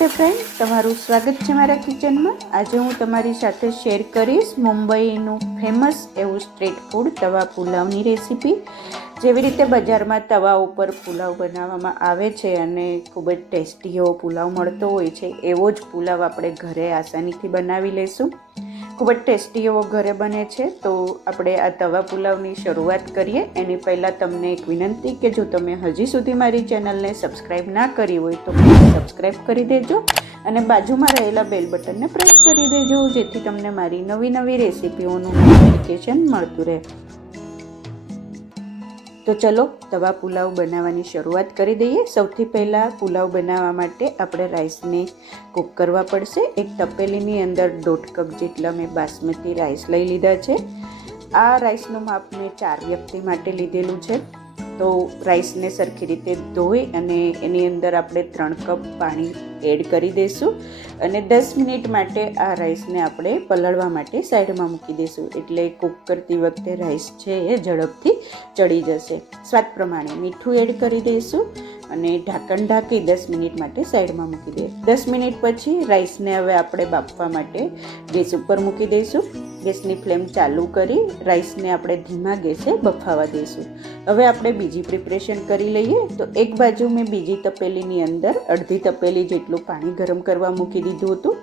નમસ્તે ફ્રેન્ડ, તમારું સ્વાગત છે મારા કિચનમાં। આજે હું તમારી સાથે શેર કરીશ મુંબઈનું ફેમસ એવું સ્ટ્રીટ ફૂડ તવા પુલાવની રેસીપી। જેવી રીતે બજારમાં તવા ઉપર પુલાવ બનાવવામાં આવે છે અને ખૂબ જ ટેસ્ટી એવો પુલાવ મળતો હોય છે, એવો જ પુલાવ આપણે ઘરે આસાનીથી બનાવી લઈશું। ખૂબ જ ટેસ્ટી એવો ઘરે બને છે। તો આપણે આ તવા પુલાવની શરૂઆત કરીએ એની પહેલાં તમને એક વિનંતી કે જો તમે હજી સુધી મારી ચેનલને સબસ્ક્રાઈબ ના કરી હોય તો સબસ્ક્રાઈબ કરી દેજો અને બાજુમાં રહેલા બેલ બટનને પ્રેસ કરી દેજો, જેથી તમને મારી નવી નવી રેસીપીઓનું નોટિફિકેશન મળતું રહે। તો ચલો તવા પુલાવ બનાવવાની શરૂઆત કરી દઈએ। સૌથી પહેલાં પુલાવ બનાવવા માટે આપણે રાઈસને કૂક કરવા પડશે। એક તપેલીની અંદર 1.5 કપ જેટલા મેં બાસમતી રાઈસ લઈ લીધા છે। આ રાઈસનું માપ મેં 4 વ્યક્તિ માટે લીધેલું છે। તો રાઈસને સરખી રીતે ધોઈ અને એની અંદર આપણે 3 કપ પાણી એડ કરી દઈશું અને 10 મિનિટ માટે આ રાઈસને આપણે પલળવા માટે સાઈડમાં મૂકી દઈશું, એટલે કૂક કરતી વખતે રાઈસ છે એ ઝડપથી ચડી જશે। સ્વાદ પ્રમાણે મીઠું એડ કરી દઈશું અને ઢાંકણ ઢાંકી 10 મિનિટ માટે સાઈડમાં મૂકી દઈએ। 10 મિનિટ પછી રાઈસને હવે આપણે બાફવા માટે ગેસ ઉપર મૂકી દઈશું। ગેસની ફ્લેમ ચાલુ કરી રાઈસને આપણે ધીમા ગેસે બફાવા દઈશું। હવે આપણે બીજી પ્રિપરેશન કરી લઈએ। તો એક બાજુ મેં બીજી તપેલીની અંદર અડધી તપેલી જેટલું પાણી ગરમ કરવા મૂકી દીધું હતું।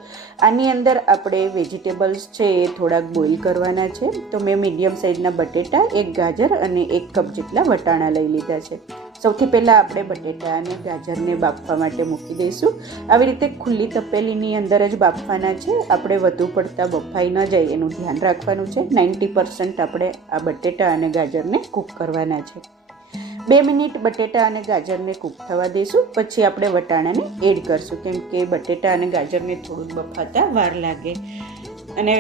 આની અંદર આપણે વેજીટેબલ્સ છે એ થોડાક બોઇલ કરવાના છે। તો મેં મીડિયમ સાઇઝના બટેટા, 1 ગાજર અને 1 કપ જેટલા વટાણા લઈ લીધા છે। સૌથી પહેલાં આપણે બટેટા અને ગાજરને બાફવા માટે મૂકી દઈશું। આવી રીતે ખુલ્લી તપેલીની અંદર જ બાફવાના છે, આપણે વધુ પડતા બફાઈ ન જાય એનું ધ્યાન રાખવાનું છે। 90% આપણે આ બટેટા અને ગાજરને કૂક કરવાના છે। 2 મિનિટ બટેટા અને ગાજરને કૂક થવા દઈશું, પછી આપણે વટાણાને એડ કરશું, કેમ કે બટેટા અને ગાજરને થોડુંક બફાતા વાર લાગે। અને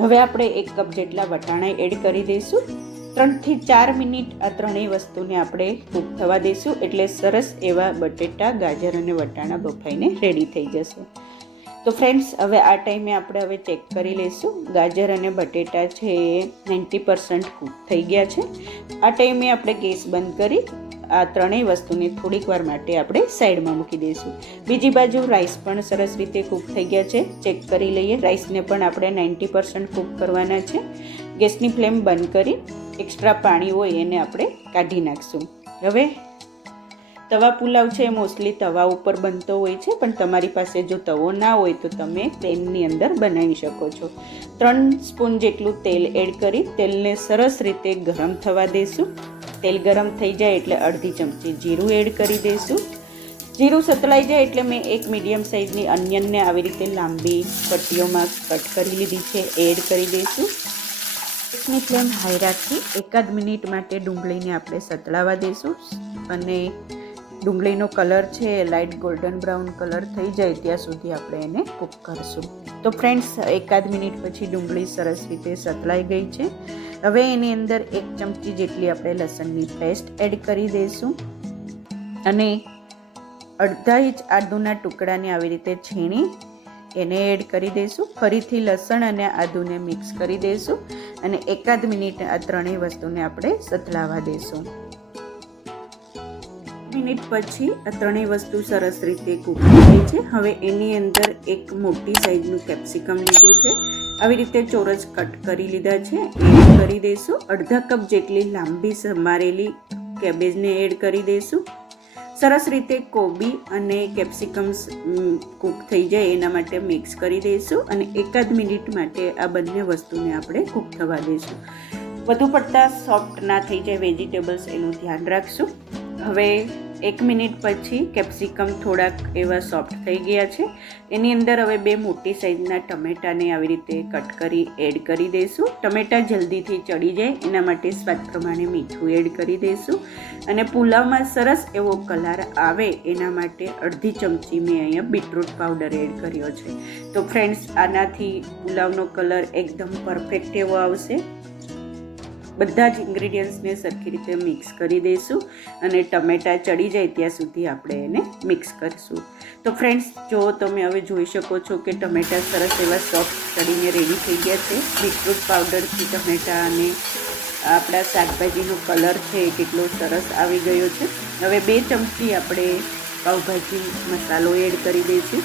હવે આપણે 1 કપ જેટલા વટાણા એડ કરી દઈશું। 3 થી 4 મિનિટ આ ત્રણેય વસ્તુને આપણે કૂક થવા દઈશું, એટલે સરસ એવા બટેટા, ગાજર અને વટાણા બફાઈને રેડી થઈ જશે। તો ફ્રેન્ડ્સ, હવે આ ટાઈમે આપણે ચેક કરી લઈશું। ગાજર અને બટેટા છે એ 90% કૂક થઈ ગયા છે। આ ટાઈમે આપણે ગેસ બંધ કરી આ ત્રણેય વસ્તુને થોડીક વાર માટે આપણે સાઈડમાં મૂકી દઈશું। બીજી બાજુ રાઈસ પણ સરસ રીતે કૂક થઈ ગયા છે, ચેક કરી લઈએ। રાઈસને પણ આપણે 90% કૂક કરવાના છે। ગેસની ફ્લેમ બંધ કરી એક્સ્ટ્રા પાણી હોય એને આપણે કાઢી નાખશું। હવે તવા પુલાવ છે મોસ્ટલી તવા ઉપર બનતો હોય છે, પણ તમારી પાસે જો તવો ના હોય તો તમે પેનની અંદર બનાવી શકો છો। 3 સ્પૂન જેટલું તેલ એડ કરી તેલને સરસ રીતે ગરમ થવા દઈશું। તેલ ગરમ થઈ જાય એટલે અડધી ચમચી જીરું એડ કરી દઈશું। જીરું સતળાઈ જાય એટલે મેં એક મીડિયમ સાઇઝની અનિયનને આવી રીતે લાંબી પટ્ટીઓમાં કટ કરી લીધી છે, એડ કરી દઈશું। ગેસની ફ્લેમ હાઈ રાખી 1 મિનિટ માટે ડુંગળીને આપણે સતળાવા દઈશું અને ડુંગળીનો કલર છે લાઇટ ગોલ્ડન બ્રાઉન કલર થઈ જાય ત્યાં સુધી આપણે એને કૂક કરશું। તો ફ્રેન્ડ્સ, 1 મિનિટ પછી ડુંગળી સરસ રીતે સતળાઈ ગઈ છે। હવે એની અંદર 1 ચમચી જેટલી આપણે લસણની પેસ્ટ એડ કરી દઈશું અને અડધા ઇંચ આદુના ટુકડાને આવી રીતે છીણી એને એડ કરી દઈશું। ફરીથી લસણ અને આદુને મિક્સ કરી દઈશું અને 1 મિનિટ આ ત્રણેય વસ્તુને આપણે સતળાવા દઈશું। મિનિટ પછી આ ત્રણેય વસ્તુ સરસ રીતે કૂક થઈ ગઈ છે। હવે એની અંદર એક મોટી સાઈઝનું કેપ્સિકમ લીધું છે, આવી રીતે ચોરસ કટ કરી લીધા છે, એડ કરી દઈશું। અડધા કપ જેટલી લાંબી સમારેલી કેબેજને એડ કરી દઈશું। સરસ રીતે કોબી અને કેપ્સિકમ્સ કૂક થઈ જાય એના માટે મિક્સ કરી દઈશું અને 1 મિનિટ માટે આ બંને વસ્તુને આપણે કૂક થવા દઈશું। વધુ પડતા સોફ્ટ ના થઈ જાય વેજીટેબલ્સ એનું ધ્યાન રાખશું। હવે 1 મિનિટ પછી કેપ્સિકમ થોડાક એવા સોફ્ટ થઈ ગયા છે। એની અંદર હવે 2 મોટી સાઈઝના ટમેટાને આવી રીતે કટ કરી એડ કરી દઈશું। ટમેટા જલ્દીથી ચડી જાય એના માટે સ્વાદ પ્રમાણે મીઠું એડ કરી દઈશું અને પુલાવમાં સરસ એવો કલર આવે એના માટે અડધી ચમચી મેં અહીંયા બીટરૂટ પાવડર એડ કર્યો છે। તો ફ્રેન્ડ્સ, આનાથી પુલાવનો કલર એકદમ પરફેક્ટ એવો આવશે। બધા જ ઇન્ગ્રીડિયન્ટ્સને સરખી રીતે મિક્સ કરી દઈશું અને ટમેટા ચડી જાય ત્યાં સુધી આપણે એને મિક્સ કરીશું। તો ફ્રેન્ડ્સ, જો તમે હવે જોઈ શકો છો કે ટમેટા સરસ એવા સોફ્ટ ચડીને રેડી થઈ ગયા છે। બીટરૂટ પાવડરથી ટમેટા અને આપણા શાકભાજીનો કલર છે એ કેટલો સરસ આવી ગયો છે। હવે 2 ચમચી આપણે પાઉંભાજી મસાલો એડ કરી દઈશું,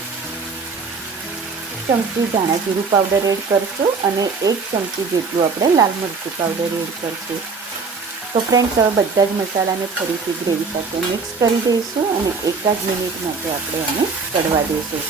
ચમચી ધાણા જીરું પાવડર એડ કરશું અને 1 ચમચી જેટલું આપણે લાલ મરચું પાવડર એડ કરશું. તો ફ્રેન્ડ્સ, હવે બધા જ મસાલાને ફરીથી ગ્રેવી સાથે મિક્સ કરી દઈશું અને 1 જ મિનિટ માટે આપણે એને ચડવા દઈશું.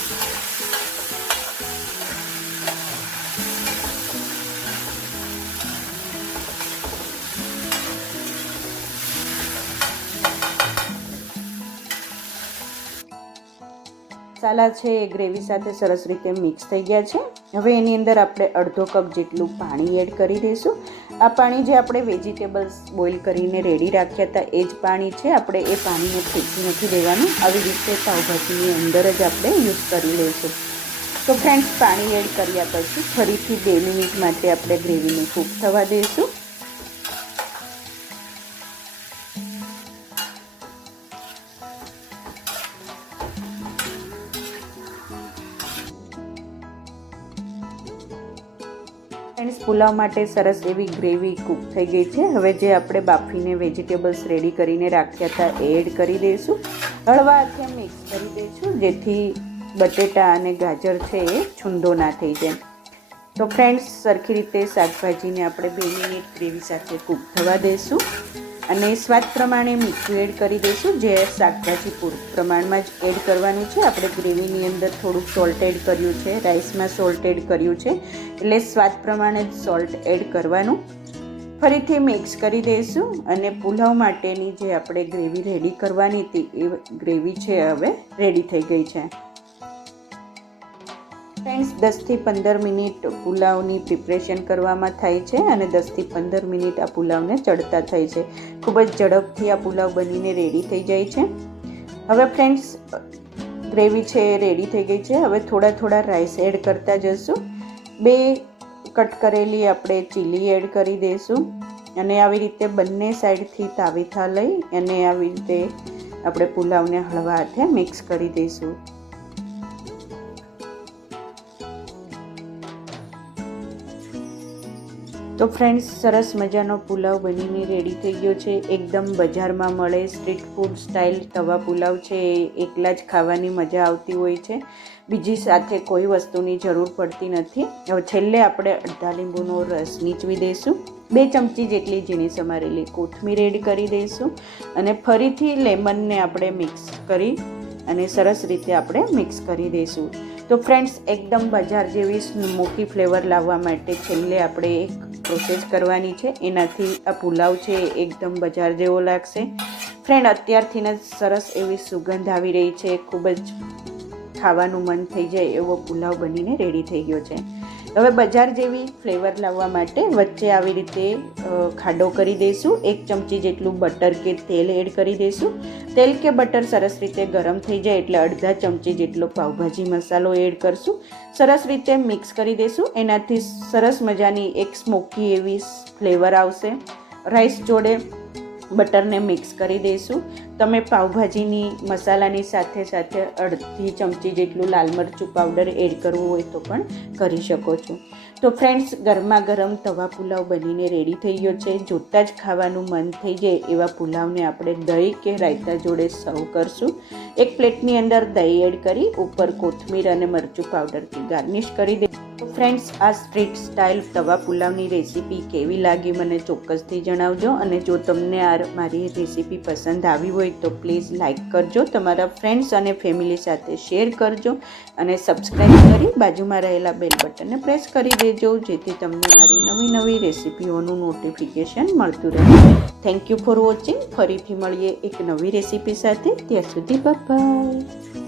મસાલા છે એ ગ્રેવી સાથે સરસ રીતે મિક્સ થઈ ગયા છે. હવે એની અંદર આપણે અડધો કપ જેટલું પાણી એડ કરી દઈશું. આ પાણી જે આપણે વેજીટેબલ્સ બોઇલ કરીને રેડી રાખ્યા હતા એ જ પાણી છે. આપણે એ પાણીને ફેંકી નથી દેવાનું, આવી રીતે પાઉંભાજીની અંદર જ આપણે યુઝ કરી લઈશું. તો ફ્રેન્ડ્સ, પાણી એડ કર્યા પછી ફરીથી 2 મિનિટ માટે આપણે ગ્રેવીને કૂક થવા દઈશું. ફ્રેન્ડ્સ, પુલાવ માટે સરસ એવી ગ્રેવી કૂક થઈ ગઈ છે. હવે જે આપણે બાફીને વેજીટેબલ્સ રેડી કરીને રાખ્યા હતા એ એડ કરી દઈશું. હળવા હાથે મિક્સ કરી દઈશું જેથી બટેટા અને ગાજર છે એ છૂંદો ના થઈ જાય. તો ફ્રેન્ડ્સ, સરખી રીતે શાકભાજીને આપણે 2 મિનિટ ગ્રેવી સાથે કૂક થવા દઈશું અને સ્વાદ પ્રમાણે મીઠું એડ કરી દઈશું, જે શાકભાજી પૂરતું પ્રમાણમાં જ એડ કરવાનું છે. આપણે ગ્રેવીની અંદર થોડુંક સોલ્ટ એડ કર્યું છે, રાઈસમાં સોલ્ટ એડ કર્યું છે, એટલે સ્વાદ પ્રમાણે જ સોલ્ટ એડ કરવાનું. ફરીથી મિક્સ કરી દઈશું અને પુલાવ માટેની જે આપણે ગ્રેવી રેડી કરવાની હતી એ ગ્રેવી છે હવે રેડી થઈ ગઈ છે. ફ્રેન્ડ્સ, 10 થી 15 મિનિટ પુલાવની પ્રિપરેશન કરવામાં થાય છે અને 10 થી 15 મિનિટ આ પુલાવને ચડતા થાય છે. ખૂબ જ ઝડપથી આ પુલાવ બનીને રેડી થઈ જાય છે. હવે ફ્રેન્ડ્સ, ગ્રેવી છે એ રેડી થઈ ગઈ છે. હવે થોડા રાઈસ એડ કરતા જશું. 2 કટ કરેલી આપણે ચીલી એડ કરી દઈશું અને આવી રીતે બંને સાઈડથી તાવેથા લઈ અને આવી રીતે આપણે પુલાવને હળવા હાથે મિક્સ કરી દઈશું. તો ફ્રેન્ડ્સ, સરસ મજાનો પુલાવ બનીને રેડી થઈ ગયો છે. એકદમ બજારમાં મળે સ્ટ્રીટ ફૂડ સ્ટાઇલ તવા પુલાવ છે એ એકલા જ ખાવાની મજા આવતી હોય છે. બીજી સાથે કોઈ વસ્તુની જરૂર પડતી નથી. હવે છેલ્લે આપણે અડધા લીંબુનો રસ નીચવી દઈશું. 2 ચમચી જેટલી ઝીણી સમારેલી કોથમીર એડ કરી દઈશું અને ફરીથી લેમનને આપણે મિક્સ કરી અને સરસ રીતે આપણે મિક્સ કરી દઈશું. તો ફ્રેન્ડ્સ, એકદમ બજાર જેવી સ્મોકી ફ્લેવર લાવવા માટે છેલ્લે આપણે એક પ્રોસેસ કરવાની છે. એનાથી આ પુલાવ છે એકદમ બજાર જેવો લાગશે. ફ્રેન્ડ, અત્યારથી જ સરસ એવી સુગંધ આવી રહી છે. ખૂબ જ ખાવાનું મન થઈ જાય એવો પુલાવ બનીને રેડી થઈ ગયો છે. હવે બજાર જેવી ફ્લેવર લાવવા માટે વચ્ચે આવી રીતે ખાડો કરી દઈશું. 1 ચમચી જેટલું બટર કે તેલ એડ કરી દઈશું. તેલ કે બટર સરસ રીતે ગરમ થઈ જાય એટલે અડધા ચમચી જેટલો પાઉંભાજી મસાલો એડ કરશું. સરસ રીતે મિક્સ કરી દઈશું. એનાથી સરસ મજાની એક સ્મોકી એવી ફ્લેવર આવશે. રાઈસ જોડે બટરને મિક્સ કરી દઈશું. તમે પાઉંભાજીની મસાલાની સાથે સાથે અડધી ચમચી જેટલું લાલ મરચું પાવડર એડ કરવું હોય તો પણ કરી શકો છો. તો ફ્રેન્ડ્સ, ગરમા ગરમ તવા પુલાવ બનીને રેડી થઈ ગયો છે. જોતાં જ ખાવાનું મન થઈ જાય એવા પુલાવને આપણે દહીં કે રાયતા જોડે સર્વ કરશું. એક પ્લેટની અંદર દહીં એડ કરી ઉપર કોથમીર અને મરચું પાવડરથી ગાર્નિશ કરી દે. તો ફ્રેન્ડ્સ, આ સ્ટ્રીટ સ્ટાઇલ તવા પુલાવની રેસીપી કેવી લાગી મને ચોક્કસથી જણાવજો અને જો તમને આ મારી રેસીપી પસંદ આવી હોય તો પ્લીઝ લાઇક કરજો, તમારા ફ્રેન્ડ્સ અને ફેમિલી સાથે શેર કરજો અને સબસ્ક્રાઈબ કરી બાજુમાં રહેલા બેલ બટનને પ્રેસ કરી દેજો જેથી તમને મારી નવી રેસીપીઓનું નોટિફિકેશન મળતું રહે. Thank you for watching. ફરીથી મળીએ એક નવી રેસીપી સાથે. ત્યાં સુધી બાય.